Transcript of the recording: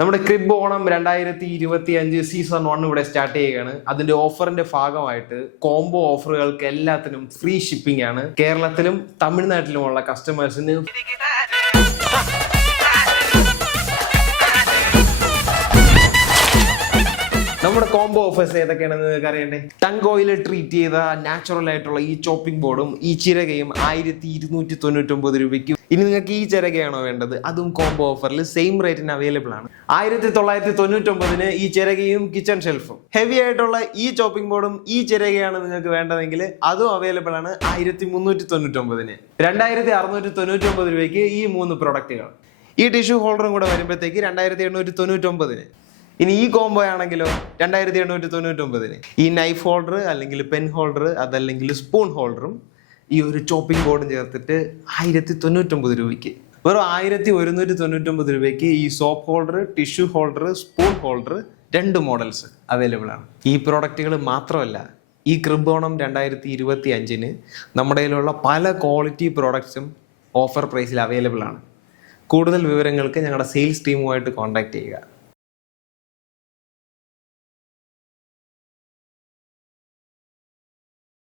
നമ്മുടെ crib Onam 2025 season 1 ഇവിടെ start ചെയ്യുകയാണ്. അതിന്റെ ഓഫറിന്റെ ഭാഗമായിട്ട് കോംബോ ഓഫറുകൾക്ക് എല്ലാത്തിനും ഫ്രീ ഷിപ്പിംഗ് ആണ്. കേരളത്തിലും തമിഴ്നാട്ടിലുമുള്ള കസ്റ്റമേഴ്സിന് നമ്മുടെ കോംബോ ഓഫേഴ്സ് ഏതൊക്കെയാണെന്ന് നിങ്ങൾക്ക് അറിയണ്ടേ? ടങ് ഓയിൽ ട്രീറ്റ് ചെയ്ത നാച്ചുറൽ ആയിട്ടുള്ള ഈ ചോപ്പിംഗ് ബോർഡും ഈ ചിരകയും 1299 രൂപയ്ക്ക്. ഇനി നിങ്ങൾക്ക് ഈ ചിരകയാണോ വേണ്ടത്? അതും കോംബോ ഓഫറിൽ സെയിം റേറ്റിന് അവൈലബിൾ ആണ്. 1999 ഈ ചിരകയും കിച്ചൺ ഷെൽഫും. ഹെവി ആയിട്ടുള്ള ഈ ചോപ്പിംഗ് ബോർഡും ഈ ചിരകയാണ് നിങ്ങൾക്ക് വേണ്ടതെങ്കിൽ അതും അവൈലബിൾ ആണ് 1399. 2699 രൂപയ്ക്ക് ഈ 3 പ്രൊഡക്റ്റുകൾ. ഈ ടിഷ്യൂ ഹോൾഡറും കൂടെ വരുമ്പോഴത്തേക്ക് 2899. ഇനി ഈ കോംബോ ആണെങ്കിലോ 2899. ഈ നൈഫ് ഹോൾഡർ അല്ലെങ്കിൽ പെൻ ഹോൾഡർ അതല്ലെങ്കിൽ സ്പൂൺ ഹോൾഡറും ഈ ഒരു ചോപ്പിംഗ് ബോർഡും ചേർത്തിട്ട് 1099 രൂപയ്ക്ക്. വെറും 1199 രൂപയ്ക്ക് ഈ soap holder, tissue holder, spoon holder 2 models available ആണ്. ഈ പ്രോഡക്റ്റുകൾ മാത്രമല്ല, ഈ ക്രിബ് ഓണം 2025 നമ്മുടെ കയ്യിലുള്ള പല ക്വാളിറ്റി പ്രോഡക്ട്സും ഓഫർ പ്രൈസിൽ അവൈലബിൾ ആണ്. കൂടുതൽ വിവരങ്ങൾക്ക് ഞങ്ങളുടെ സെയിൽസ് ടീമുമായിട്ട് കോൺടാക്ട് ചെയ്യുക.